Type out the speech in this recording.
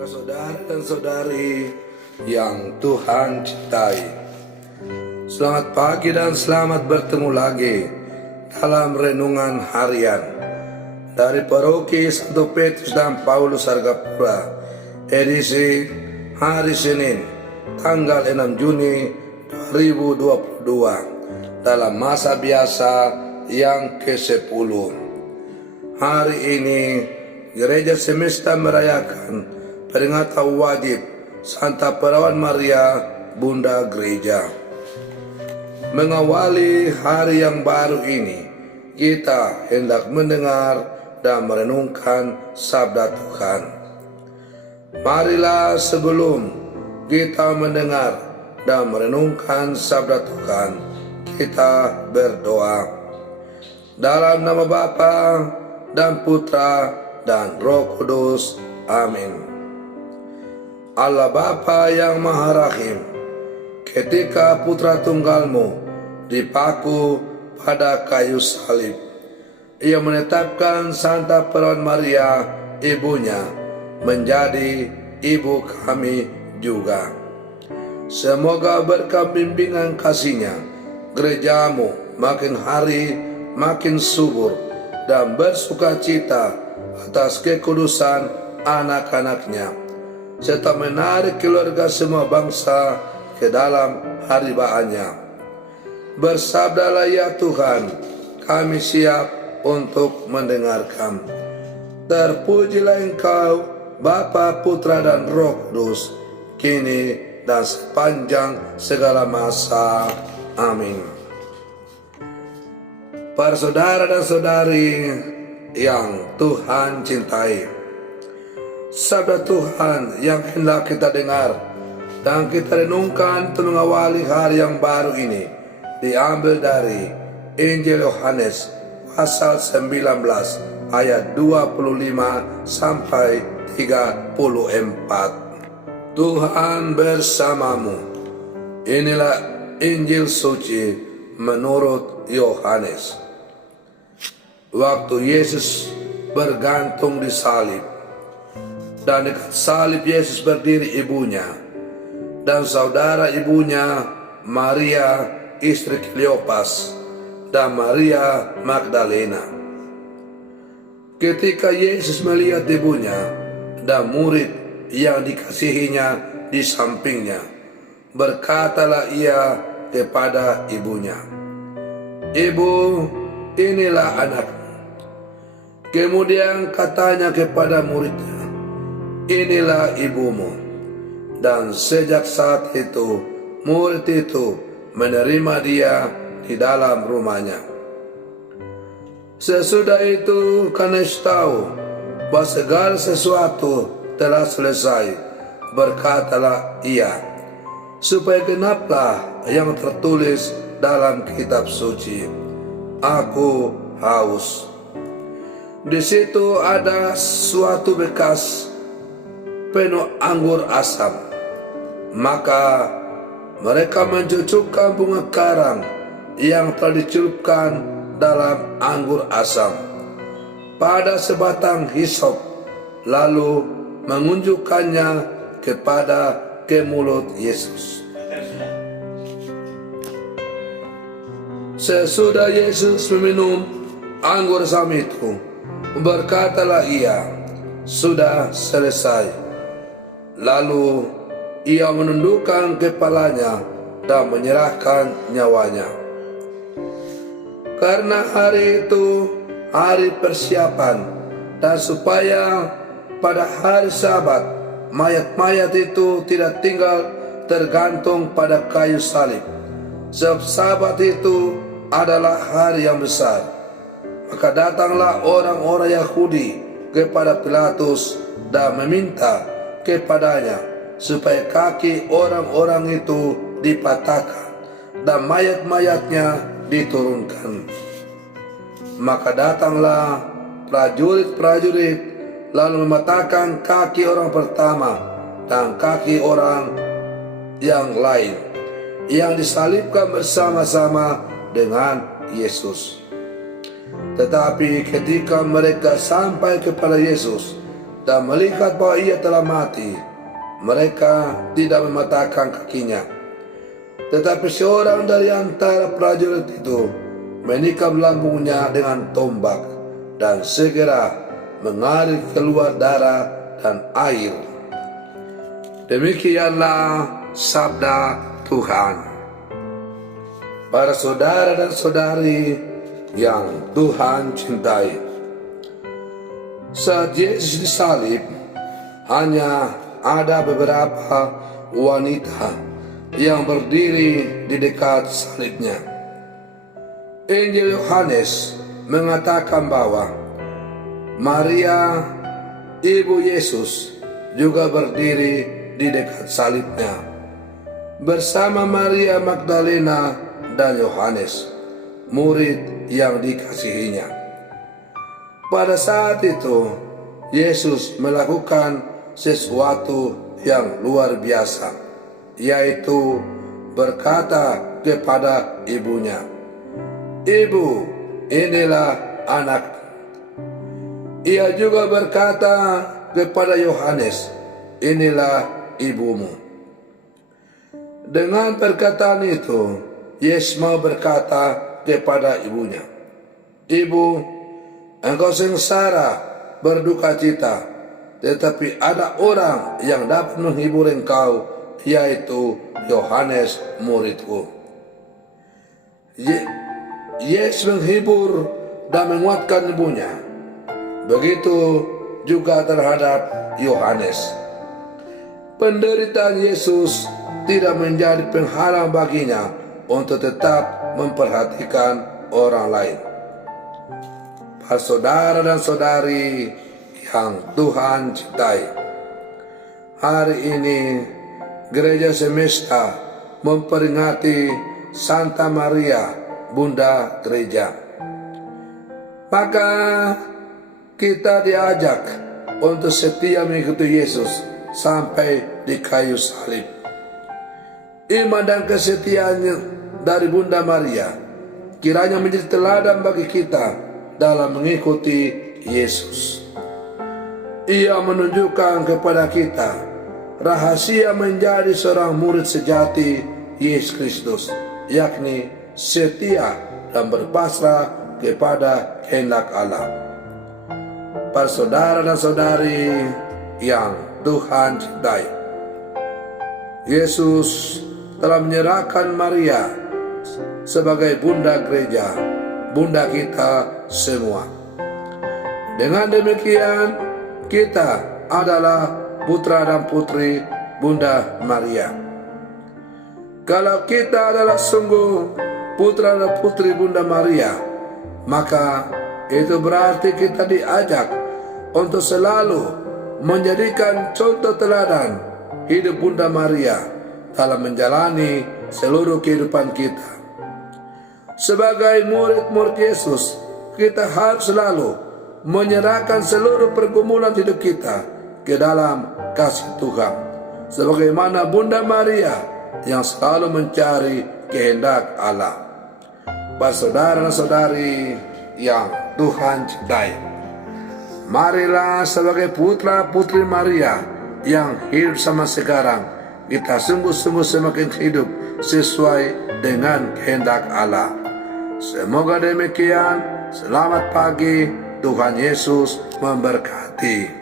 Saudara dan saudari yang Tuhan cintai, selamat pagi dan selamat bertemu lagi dalam renungan harian dari Paroki Santo Petrus dan Paulus Argapura, edisi hari Senin tanggal 6 Juni 2022 dalam masa biasa yang ke-10. Hari ini Gereja Semesta merayakan peringatan wajib Santa Perawan Maria, Bunda Gereja. Mengawali hari yang baru ini, kita hendak mendengar dan merenungkan sabda Tuhan. Marilah sebelum kita mendengar dan merenungkan sabda Tuhan, kita berdoa. Dalam nama Bapa dan Putra dan Roh Kudus. Amin. Allah Bapa yang Maha Rahim, ketika Putra Tunggalmu dipaku pada kayu salib, Ia menetapkan Santa Perawan Maria, ibunya, menjadi ibu kami juga. Semoga berkat bimbingan kasih-Nya, gerejamu makin hari makin subur dan bersukacita atas kekudusan anak-anaknya, serta menarik keluarga semua bangsa ke dalam haribaannya. Bersabdalah ya Tuhan, kami siap untuk mendengarkan. Terpujilah Engkau, Bapa, Putra, dan Roh Kudus, kini dan sepanjang segala masa. Amin. Para saudara dan saudari yang Tuhan cintai, sabda Tuhan yang hendak kita dengar dan kita renungkan untuk mengawali hari yang baru ini diambil dari Injil Yohanes pasal 19 ayat 25 sampai 34. Tuhan bersamamu. Inilah Injil suci menurut Yohanes. Waktu Yesus bergantung di salib, dan dekat salib Yesus berdiri ibunya dan saudara ibunya, Maria istri Kleopas dan Maria Magdalena. Ketika Yesus melihat ibunya dan murid yang dikasihinya di sampingnya, berkatalah ia kepada ibunya, "Ibu, inilah anakmu." Kemudian katanya kepada muridnya, "Inilah ibumu." Dan sejak saat itu, murid itu menerima dia di dalam rumahnya. Sesudah itu, karena tahu bahwa segala sesuatu telah selesai, berkatalah ia, supaya genaplah yang tertulis dalam kitab suci, "Aku haus." Di situ ada suatu bekas penuh anggur asam. Maka mereka mencucukkan bunga karang yang telah dicelupkan dalam anggur asam pada sebatang hisop, lalu mengunjukkannya ke mulut Yesus. Sesudah Yesus meminum anggur asam itu, berkatalah ia, "Sudah selesai." Lalu ia menundukkan kepalanya dan menyerahkan nyawanya. Karena hari itu hari persiapan, dan supaya pada hari Sabat mayat-mayat itu tidak tinggal tergantung pada kayu salib, sebab Sabat itu adalah hari yang besar, maka datanglah orang-orang Yahudi kepada Pilatus dan meminta kepadanya supaya kaki orang-orang itu dipatahkan dan mayat-mayatnya diturunkan. Maka datanglah prajurit-prajurit lalu mematahkan kaki orang pertama dan kaki orang yang lain yang disalibkan bersama-sama dengan Yesus. Tetapi ketika mereka sampai kepada Yesus dan melihat bahwa ia telah mati, mereka tidak mematahkan kakinya. Tetapi seorang dari antara prajurit itu menikam lambungnya dengan tombak, dan segera mengalir keluar darah dan air. Demikianlah sabda Tuhan. Para saudara dan saudari yang Tuhan cintai, saat Yesus disalib, hanya ada beberapa wanita yang berdiri di dekat salibnya. Injil Yohanes mengatakan bahwa Maria, ibu Yesus, juga berdiri di dekat salibnya bersama Maria Magdalena dan Yohanes, murid yang dikasihinya. Pada saat itu, Yesus melakukan sesuatu yang luar biasa, yaitu berkata kepada ibunya, "Ibu, inilah anak." Ia juga berkata kepada Yohanes, "Inilah ibumu." Dengan perkataan itu, Yesus mau berkata kepada ibunya, "Ibu, engkau sengsara, berduka cita, tetapi ada orang yang dapat menghibur engkau, yaitu Yohanes muridku." Yesus menghibur dan menguatkan ibunya. Begitu juga terhadap Yohanes. Penderitaan Yesus tidak menjadi penghalang baginya untuk tetap memperhatikan orang lain. Para saudara dan saudari yang Tuhan cintai, hari ini Gereja Semesta memperingati Santa Maria, Bunda Gereja. Maka kita diajak untuk setia mengikuti Yesus sampai di kayu salib. Iman dan kesetiaannya dari Bunda Maria kiranya menjadi teladan bagi kita dalam mengikuti Yesus. Ia menunjukkan kepada kita rahasia menjadi seorang murid sejati Yesus Kristus, yakni setia dan berpasrah kepada kehendak Allah. Para saudara dan saudari yang Tuhan cintai, Yesus telah menyerahkan Maria sebagai Bunda Gereja, Bunda kita semua. Dengan demikian, kita adalah putra dan putri Bunda Maria. Kalau kita adalah sungguh putra dan putri Bunda Maria, maka itu berarti kita diajak untuk selalu menjadikan contoh teladan hidup Bunda Maria dalam menjalani seluruh kehidupan kita. Sebagai murid-murid Yesus, kita harus selalu menyerahkan seluruh pergumulan hidup kita ke dalam kasih Tuhan, sebagaimana Bunda Maria yang selalu mencari kehendak Allah. Para saudara dan saudari yang Tuhan cintai, marilah sebagai putra putri Maria yang hidup sama sekarang, kita sungguh-sungguh semakin hidup sesuai dengan kehendak Allah. Semoga demikian. Selamat pagi, Tuhan Yesus memberkati.